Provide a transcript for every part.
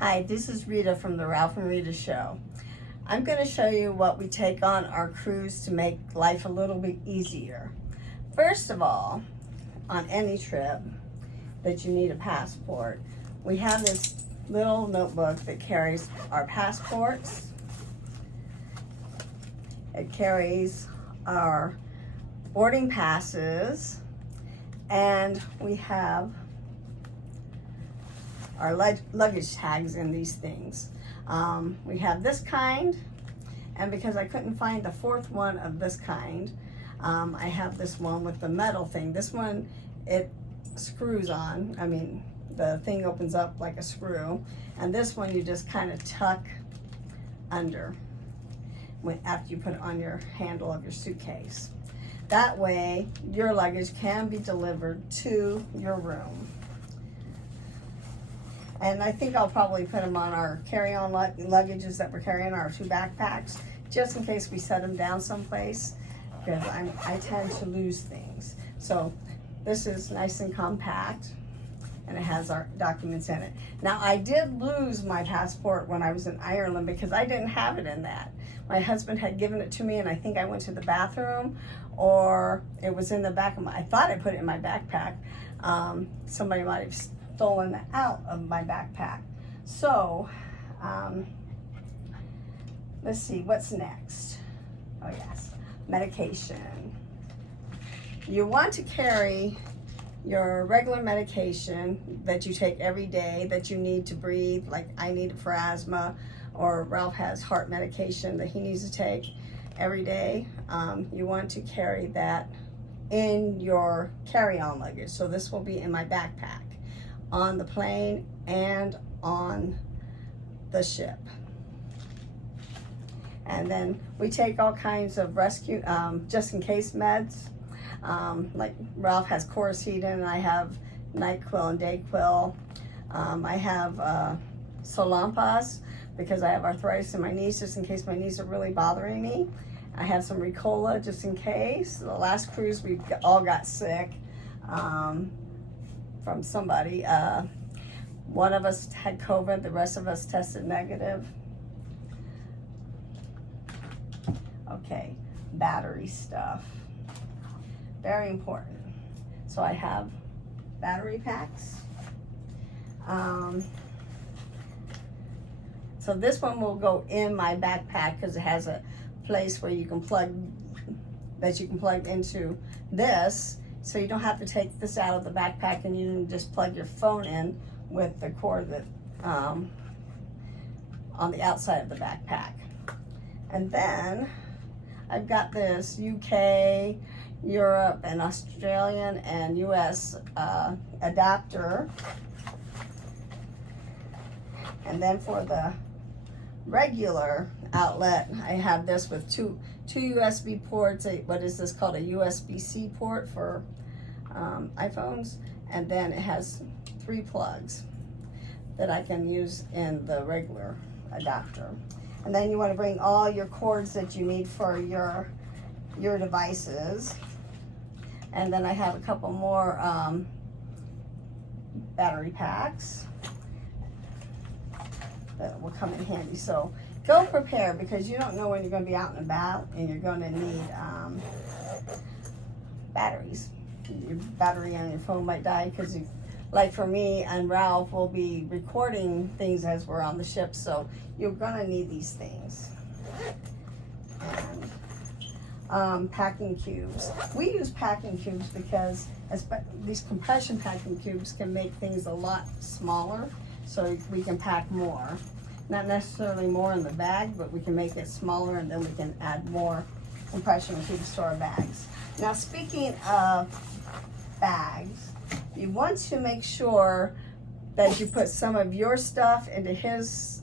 Hi, this is Rita from the Ralph and Rita Show. I'm going to show you what we take on our cruise to make life a little bit easier. First of all, on any trip that you need a passport, we have this little notebook that carries our passports. It carries our boarding passes, and we have our luggage tags in these things. We have this kind, and because I couldn't find the fourth one of this kind, I have this one with the metal thing. This one, it screws on. I mean, the thing opens up like a screw, and this one you just kind of tuck under after you put it on your handle of your suitcase. That way, your luggage can be delivered to your room. And I think I'll probably put them on our carry-on luggages that we're carrying, our 2 backpacks, just in case we set them down someplace, because I tend to lose things. So this is nice and compact, and it has our documents in it. Now, I did lose my passport when I was in Ireland because I didn't have it in that. My husband had given it to me, and I think I went to the bathroom, or it was in the back of I thought I put it in my backpack. Somebody might have stolen it out of my backpack. So, let's see, what's next? Oh yes, medication. You want to carry your regular medication that you take every day that you need to breathe, like I need it for asthma, or Ralph has heart medication that he needs to take every day. You want to carry that in your carry-on luggage. So this will be in my backpack on the plane and on the ship. And then we take all kinds of rescue, just in case meds. Like Ralph has Coricidin, and I have NyQuil and Dayquil. I have Solampas because I have arthritis in my knees, just in case my knees are really bothering me. I have some Ricola just in case. The last cruise we all got sick from somebody. One of us had COVID, the rest of us tested negative. Okay, battery stuff. Very important. So I have battery packs. So this one will go in my backpack because it has a place where you can plug into this, so you don't have to take this out of the backpack, and you can just plug your phone in with the cord that on the outside of the backpack. And then I've got this UK, Europe, and Australian and US adapter. And then for the regular outlet, I have this with two USB ports. What is this called? A USB-C port for iPhones. And then it has 3 plugs that I can use in the regular adapter. And then you want to bring all your cords that you need for your devices. And then I have a couple more battery packs that will come in handy. So go prepared, because you don't know when you're going to be out and about, and you're going to need batteries. Your battery on your phone might die, because like for me and Ralph, will be recording things as we're on the ship, so you're going to need these things. And packing cubes. We use packing cubes because these compression packing cubes can make things a lot smaller, so we can pack more. Not necessarily more in the bag, but we can make it smaller, and then we can add more compression cubes to our bags. Now, speaking of bags, you want to make sure that you put some of your stuff into his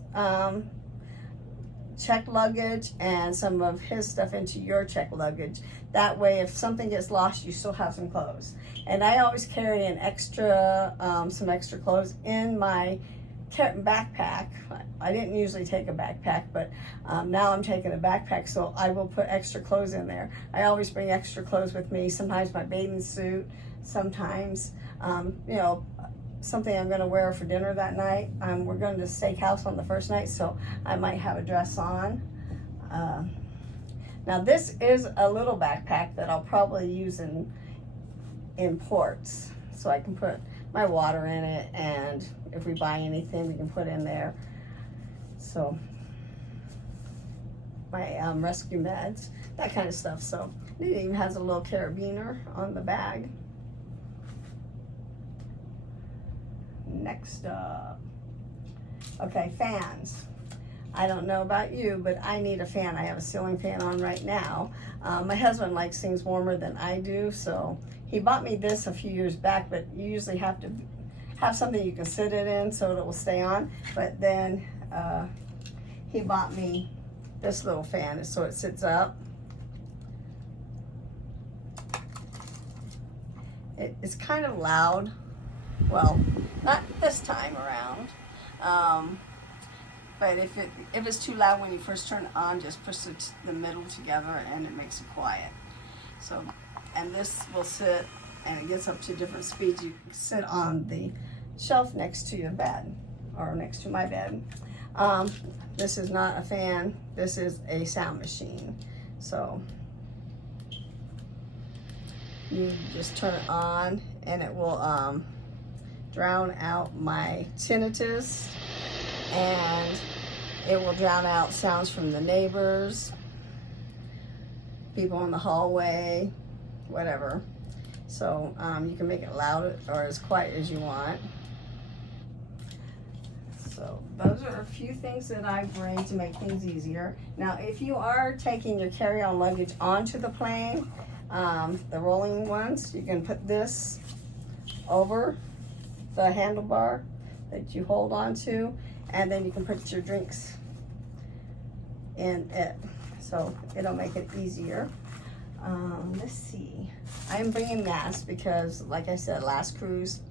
checked luggage and some of his stuff into your checked luggage. That way, if something gets lost, you still have some clothes. And I always carry an extra, some extra clothes in my backpack. I didn't usually take a backpack, but now I'm taking a backpack, so I will put extra clothes in there. I always bring extra clothes with me. Sometimes my bathing suit, sometimes, you know, something I'm gonna wear for dinner that night. We're going to steakhouse on the first night, so I might have a dress on. Now this is a little backpack that I'll probably use in ports, so I can put my water in it, and if we buy anything we can put in there. So my rescue meds, that kind of stuff. So it even has a little carabiner on the bag. Next up, okay, fans. I don't know about you, but I need a fan. I have a ceiling fan on right now. My husband likes things warmer than I do, so he bought me this a few years back, but you usually have to have something you can sit it in so it will stay on. But then he bought me this little fan so it sits up. It's kind of loud. Well, not this time around. But if it's too loud when you first turn it on, just push the middle together and it makes it quiet. So, and this will sit, and it gets up to different speeds. You can sit on the shelf next to your bed, or next to my bed. This is not a fan, this is a sound machine. So you just turn it on and it will drown out my tinnitus, and it will drown out sounds from the neighbors, people in the hallway, whatever. So you can make it loud or as quiet as you want. So those are a few things that I bring to make things easier. Now, if you are taking your carry-on luggage onto the plane, the rolling ones, you can put this over the handlebar that you hold on to, and then you can put your drinks in it. So it'll make it easier. Let's see. I'm bringing masks because, like I said, last cruise,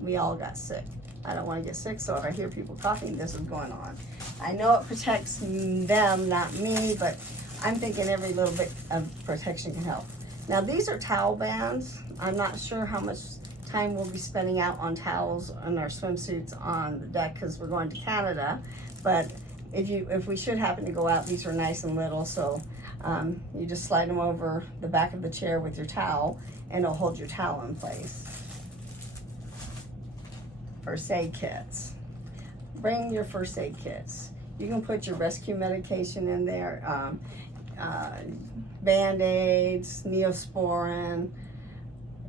we all got sick. I don't want to get sick, so if I hear people coughing, this is going on. I know it protects them, not me, but I'm thinking every little bit of protection can help. Now, these are towel bands. I'm not sure how much time we'll be spending out on towels and our swimsuits on the deck because we're going to Canada. But if we should happen to go out, these are nice and little, so you just slide them over the back of the chair with your towel, and it'll hold your towel in place. First aid kits. Bring your first aid kits. You can put your rescue medication in there, Band-Aids, Neosporin,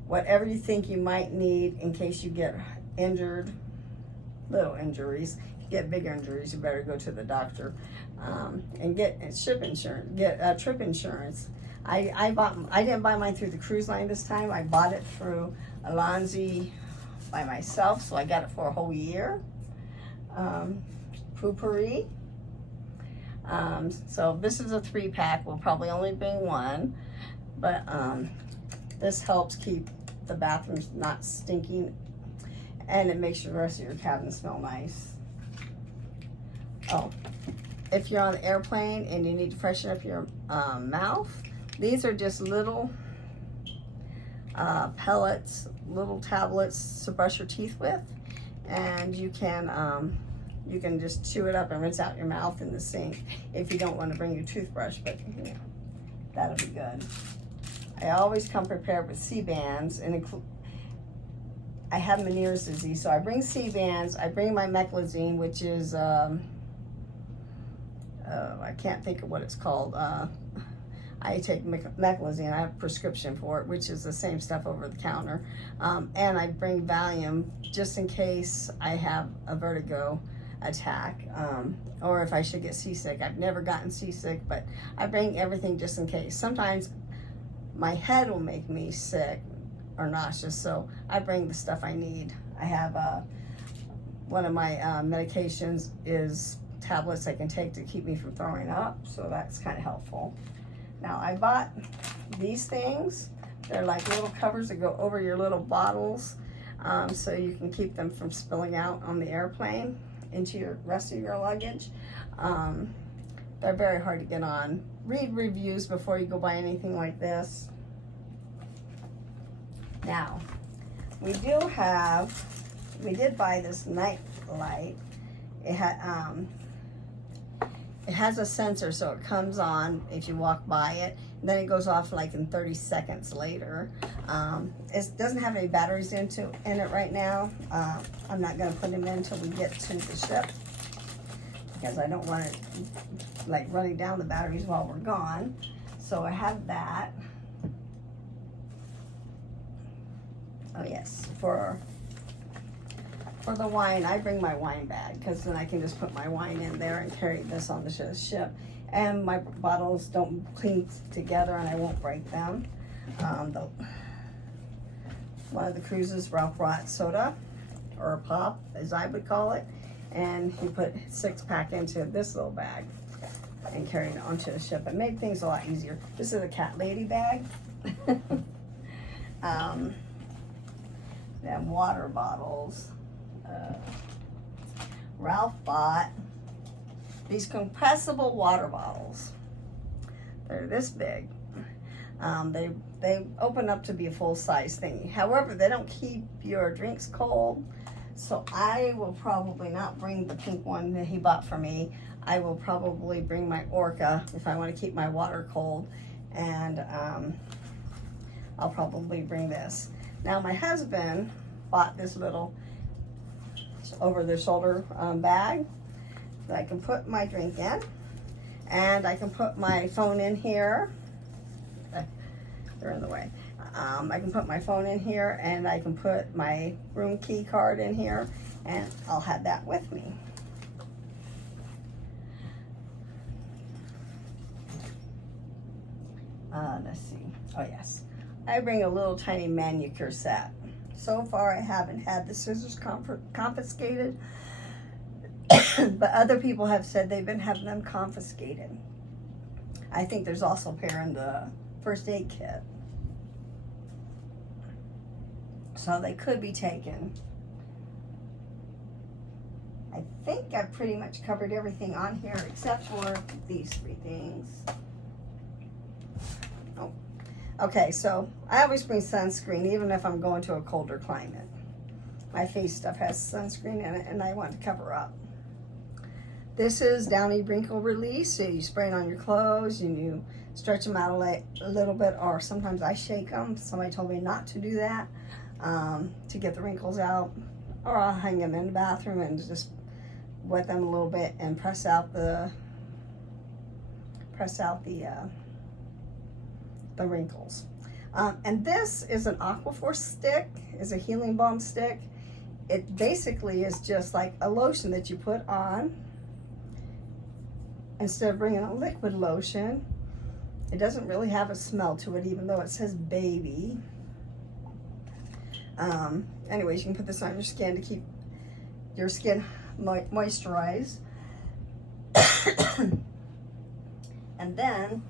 whatever you think you might need in case you get injured, little injuries. If you get bigger injuries, you better go to the doctor, and get ship insurance, get trip insurance. I didn't buy mine through the cruise line this time. I bought it through Alonzi by myself, so I got it for a whole year. Poopery. So this is a 3-pack. We'll probably only bring one, but this helps keep the bathrooms not stinking, and it makes the rest of your cabin smell nice. Oh, if you're on the airplane and you need to freshen up your mouth, these are just little pellets, little tablets to brush your teeth with, and you can just chew it up and rinse out your mouth in the sink if you don't want to bring your toothbrush, but yeah, that'll be good. I always come prepared with C-bands, and I have Meniere's disease, so I bring C-bands. I bring my meclizine, which is I can't think of what it's called. I take meclizine. I have a prescription for it, which is the same stuff over the counter. And I bring Valium just in case I have a vertigo attack, or if I should get seasick. I've never gotten seasick, but I bring everything just in case. Sometimes my head will make me sick or nauseous, so I bring the stuff I need. I have one of my medications is tablets I can take to keep me from throwing up, so that's kind of helpful. Now, I bought these things. They're like little covers that go over your little bottles, so you can keep them from spilling out on the airplane into your rest of your luggage. They're very hard to get on. Read reviews before you go buy anything like this. Now, we do have we did buy this night light. It has a sensor, so it comes on if you walk by it, and then it goes off like in 30 seconds later. It doesn't have any batteries in it right now. I'm not gonna put them in until we get to the ship, because I don't want it like running down the batteries while we're gone. So I have that. Oh yes, for the wine, I bring my wine bag, because then I can just put my wine in there and carry this on the ship. And my bottles don't cling together and I won't break them. One of the cruises, Ralph brought soda, or a pop, as I would call it, and he put 6-pack into this little bag and carried it onto the ship. It made things a lot easier. This is a cat lady bag. Then water bottles. Ralph bought these compressible water bottles. They're this big. They open up to be a full-size thing. However, they don't keep your drinks cold. So I will probably not bring the pink one that he bought for me. I will probably bring my Orca if I want to keep my water cold. And I'll probably bring this. Now my husband bought this little over-the-shoulder bag that I can put my drink in, and I can put my phone in here. They're in the way. I can put my phone in here, and I can put my room key card in here, and I'll have that with me. Let's see. Oh yes, I bring a little tiny manicure set. So far I haven't had the scissors confiscated, but other people have said they've been having them confiscated. I think there's also a pair in the first aid kit, so they could be taken. I think I've pretty much covered everything on here except for these 3 things. Oh. Okay, so I always bring sunscreen even if I'm going to a colder climate. My face stuff has sunscreen in it and I want to cover up. This is Downy Wrinkle Release. So you spray it on your clothes and you stretch them out a little bit, or sometimes I shake them. Somebody told me not to do that to get the wrinkles out. Or I'll hang them in the bathroom and just wet them a little bit and press out the wrinkles. And this is an Aquaforce stick, is a healing balm stick. It basically is just like a lotion that you put on instead of bringing a liquid lotion. It doesn't really have a smell to it, even though it says baby. Anyways, you can put this on your skin to keep your skin moisturized. And then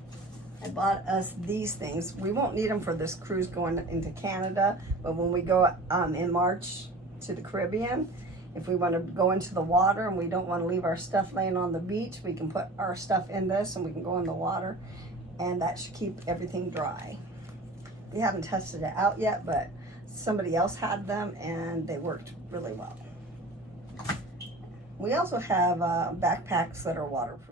I bought us these things. We won't need them for this cruise going into Canada, but when we go in March to the Caribbean, if we want to go into the water and we don't want to leave our stuff laying on the beach, we can put our stuff in this and we can go in the water, and that should keep everything dry. We haven't tested it out yet, but somebody else had them and they worked really well. We also have backpacks that are waterproof.